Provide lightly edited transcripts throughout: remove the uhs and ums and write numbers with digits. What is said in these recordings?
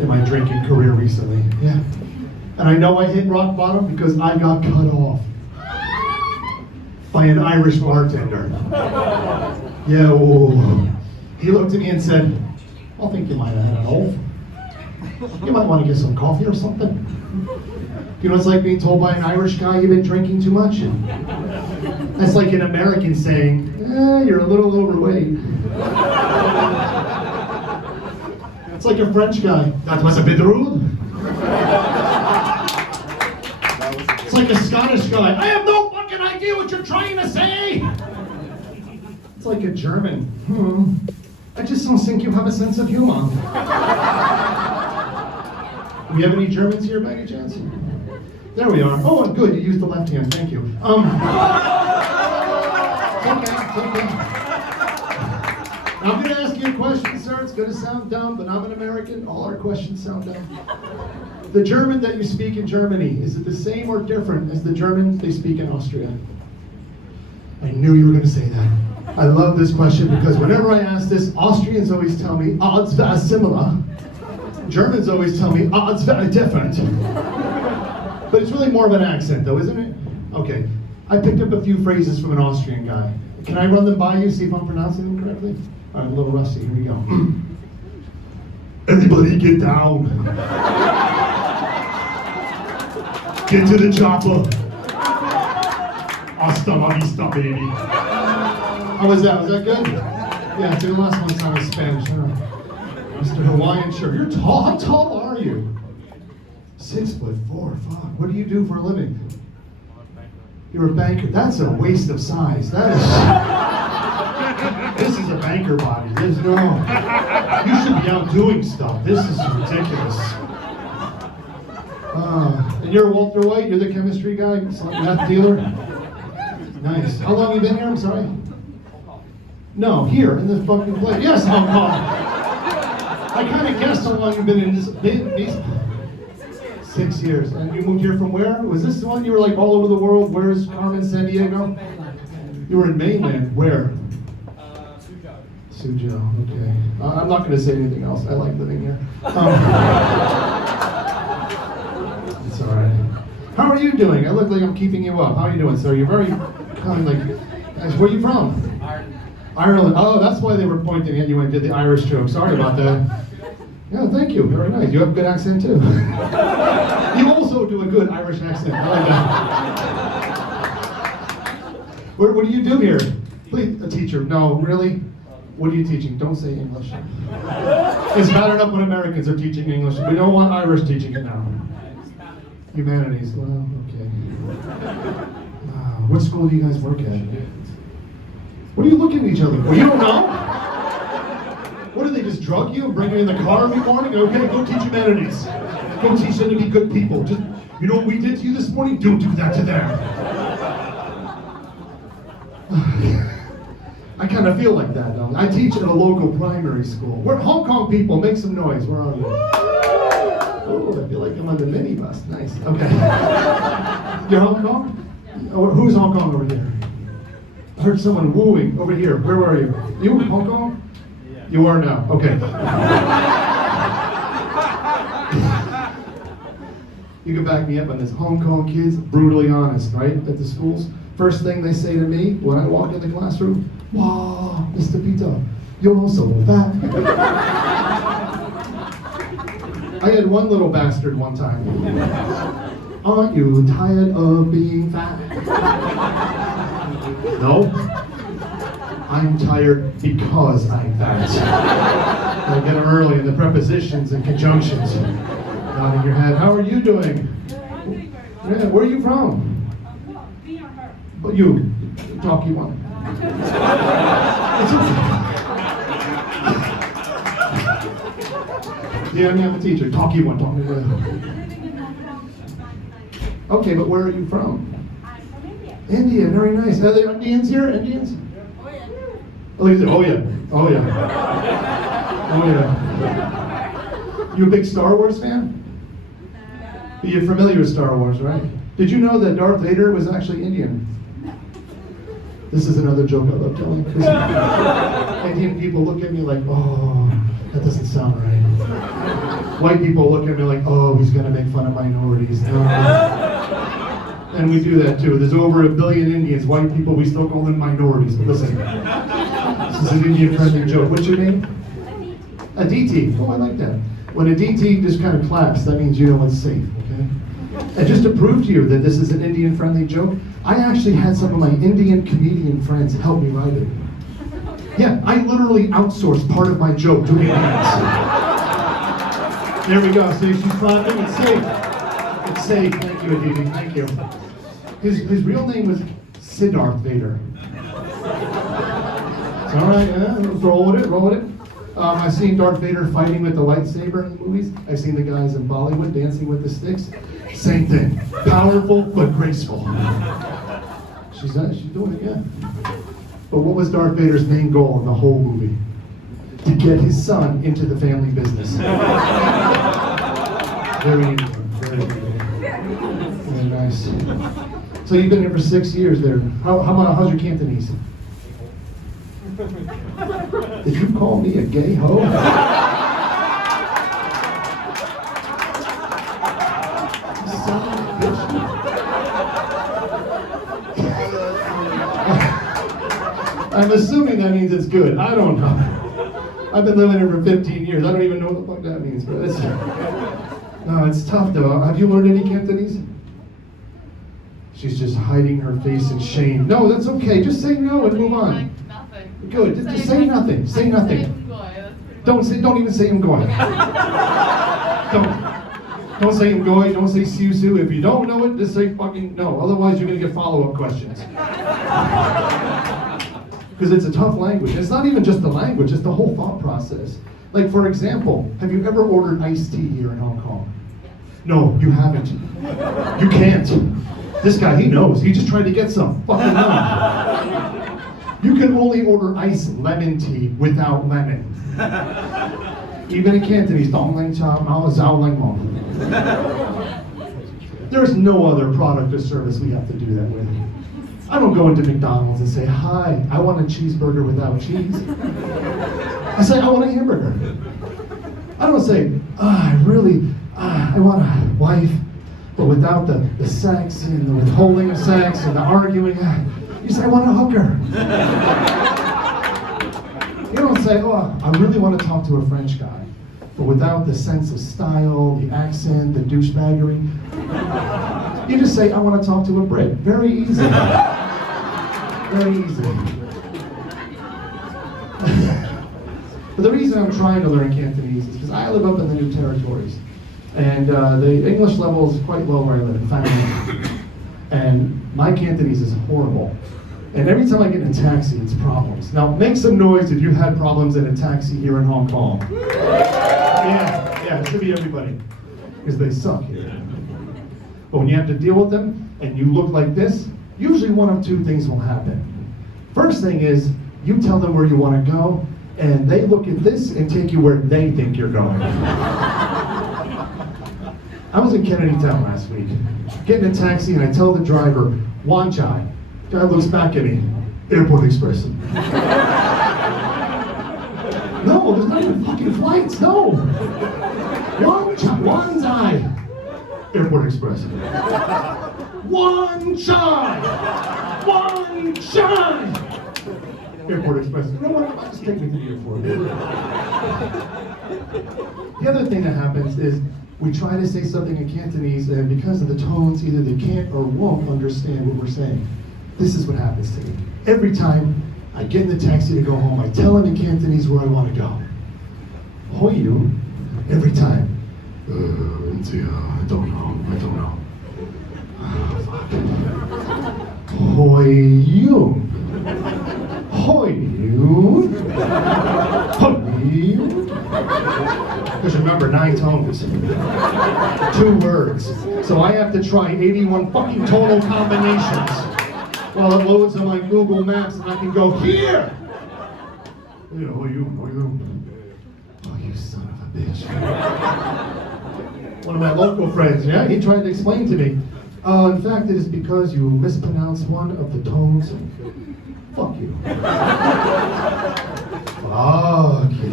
in my drinking career recently. Yeah. And I know I hit rock bottom because I got cut off by an Irish bartender. Yeah, whoa. He looked at me and said, I think you might have had an oath. You might want to get some coffee or something. You know, it's like being told by an Irish guy you've been drinking too much. That's like an American saying, you're a little overweight. It's like a French guy, that was a bit rude. It's like a Scottish guy, I have no fucking idea what you're trying to say. It's like a German, I just don't think you have a sense of humor. Do we have any Germans here by any chance? There we are. Oh, good, you used the left hand, thank you. Okay. I'm going to ask you a question, sir. It's going to sound dumb, but I'm an American. All our questions sound dumb. The German that you speak in Germany, is it the same or different as the German they speak in Austria? I knew you were going to say that. I love this question because whenever I ask this, Austrians always tell me, it's very similar. Germans always tell me, it's very different. But it's really more of an accent though, isn't it? Okay, I picked up a few phrases from an Austrian guy. Can I run them by you, see if I'm pronouncing them correctly? All right, a little rusty, here we go. Everybody get down. Get to the chopper. Hasta la vista, baby. How was that? Was that good? Yeah, it's the last one time in Spanish. Mr. Hawaiian shirt. You're tall. How tall are you? 6'4". Fuck. What do you do for a living? You're a banker. That's a waste of size. That is. This is a banker body. There's no. You should be out doing stuff. This is ridiculous. And you're Walter White. You're the chemistry guy, meth dealer. Nice. How long have you been here? I'm sorry. No, here in this fucking place. Yes, Hong Kong. I kind of guessed how long you've been in this. 6 years. And you moved here from where? Was this the one you were like all over the world? Where's Carmen, San Diego? You were in mainland. Where? Suzhou. Okay. I'm not going to say anything else. I like living here. It's all right. How are you doing? I look like I'm keeping you up. How are you doing, sir? You're very kind of like. Where are you from? Ireland. Oh, that's why they were pointing at you and did the Irish joke. Sorry about that. Yeah, thank you. Very nice. You have a good accent too. You also do a good Irish accent. I like that. What do you do here? Please, a teacher. No, really? What are you teaching? Don't say English. It's bad enough when Americans are teaching English. We don't want Irish teaching it now. Humanities. Well, okay. What school do you guys work at? What are you looking at each other for? You don't know? What, do they just drug you and bring you in the car every morning? Okay, go teach humanities. Go teach them to be good people. Just, you know what we did to you this morning? Don't do that to them. I kind of feel like that though. I teach at a local primary school. We're Hong Kong people. Make some noise. Where are you? Oh, I feel like I'm on the minibus. Nice. Okay. You're Hong Kong? Oh, who's Hong Kong over here? I heard someone wooing over here. Where were you? You in Hong Kong? Yeah. You are now. Okay. You can back me up on this. Hong Kong kids, brutally honest, right? At the schools. First thing they say to me when I walk in the classroom, wow, Mr. Peter, you're also fat. I had one little bastard one time. Aren't you tired of being fat? No. I'm tired because I'm fat. I get them early in the prepositions and conjunctions. Nodding your head. How are you doing? Yeah, where are you from? But you, talk you want. It's okay. Yeah, I'm a teacher. Talk you want. Talk me with. Okay, but where are you from? I'm from India. India, very nice. Are there Indians here? Indians? Oh yeah. Oh yeah. Oh yeah. Oh yeah. You a big Star Wars fan? You're familiar with Star Wars, right? Did you know that Darth Vader was actually Indian? This is another joke I love telling. Indian people look at me like, oh, that doesn't sound right. White people look at me like, oh, he's gonna make fun of minorities. And we do that too. There's over 1 billion Indians. White people, we still call them minorities. But listen, this is an Indian-friendly joke. What's your name? Aditi. Oh, I like that. When Aditi just kind of claps, that means you know it's safe, okay? And just to prove to you that this is an Indian-friendly joke, I actually had some of my Indian comedian friends help me write it. Yeah, I literally outsourced part of my joke to Indians. There we go. See, she's clapping. It's safe. It's safe. Thank you, Aditi. Thank you. His real name was Siddharth Vader. It's all right. Roll with it. Roll with it. I've seen Darth Vader fighting with the lightsaber in the movies. I've seen the guys in Bollywood dancing with the sticks. Same thing. Powerful but graceful. She's doing it, yeah. But what was Darth Vader's main goal in the whole movie? To get his son into the family business. Very Indian. Very nice. So you've been here for 6 years there. How's your Cantonese? Did you call me a gay hoe? I'm assuming that means it's good. I don't know. I've been living here for 15 years. I don't even know what the fuck that means. But no, it's tough though. Have you learned any Cantonese? She's just hiding her face in shame. No, that's okay. Just say no and move on. Good. Just say nothing. Say nothing. Don't even say Mgoy. Don't say Mgoy. Don't say Siusu. If you don't know it, just say fucking no. Otherwise, you're gonna get follow-up questions. Because it's a tough language. It's not even just the language, it's the whole thought process. Like, for example, have you ever ordered iced tea here in Hong Kong? No, you haven't. You can't. This guy, he knows. He just tried to get some. Fucking no. You can only order iced lemon tea without lemon. Even in Cantonese, dong lang cha, mao zhao lang mo. There's no other product or service we have to do that with. I don't go into McDonald's and say, hi, I want a cheeseburger without cheese. I say, I want a hamburger. I don't say, I want a wife, but without the sex and the withholding of sex and the arguing. You say, I want a hooker. You don't say, oh, I really want to talk to a French guy, but without the sense of style, the accent, the douchebaggery. You just say, I want to talk to a Brit. Very easy. Very easy. But the reason I'm trying to learn Cantonese is because I live up in the New Territories. And the English level is quite low where I live, in fact. And my Cantonese is horrible. And every time I get in a taxi, it's problems. Now, make some noise if you've had problems in a taxi here in Hong Kong. Yeah, it should be everybody. Because they suck here. But when you have to deal with them, and you look like this, usually one of two things will happen. First thing is, you tell them where you want to go, and they look at this and take you where they think you're going. I was in Kennedy Town last week, getting a taxi, and I tell the driver, Wan Chai. Guy looks back at me, Airport Express. No, there's not even fucking flights, no. Wan Chai. Airport Express. Wan Chai. Airport Express. You know what? Just take me to the airport. The other thing that happens is we try to say something in Cantonese, and because of the tones, either they can't or won't understand what we're saying. This is what happens to me. Every time I get in the taxi to go home, I tell him in Cantonese where I want to go. Hoi you. Every time. I don't know. Oh, fuck. Hoi you. Because remember, 9 tones. 2 words. So I have to try 81 fucking tonal combinations while it loads on my Google Maps and I can go here! Yeah, Oh, you son of a bitch. One of my local friends, yeah, he tried to explain to me. In fact, it is because you mispronounced one of the tones. Fuck you. Fuck you.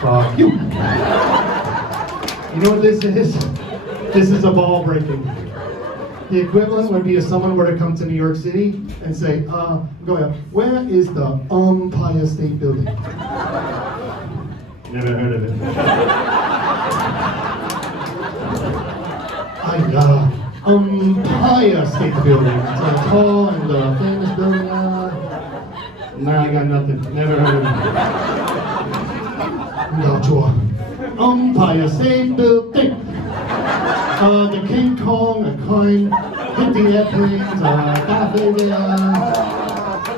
Fuck you. You know what this is? This is a ball breaking. The equivalent would be if someone were to come to New York City and say, Goya, where is the Empire State Building? Never heard of it. Empire State Building. It's a tall and famous building. Nah, I got nothing. Never heard of it. No, sure. Empire State Building. The King Kong, a coin, hit the airplanes,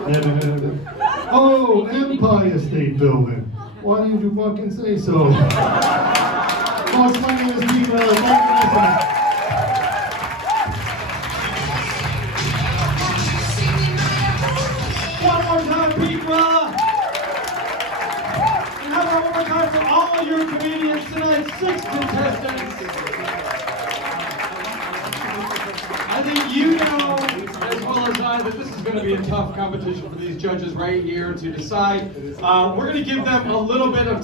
never heard of it. Oh, Empire State Building. Why didn't you fucking say so? Most funniest people, thank you, listeners. One more time, Pequa! And how about one more time for all your comedians tonight, 6 contestants. I think you know as well as I that this is going to be a tough competition for these judges right here to decide. We're going to give them a little bit of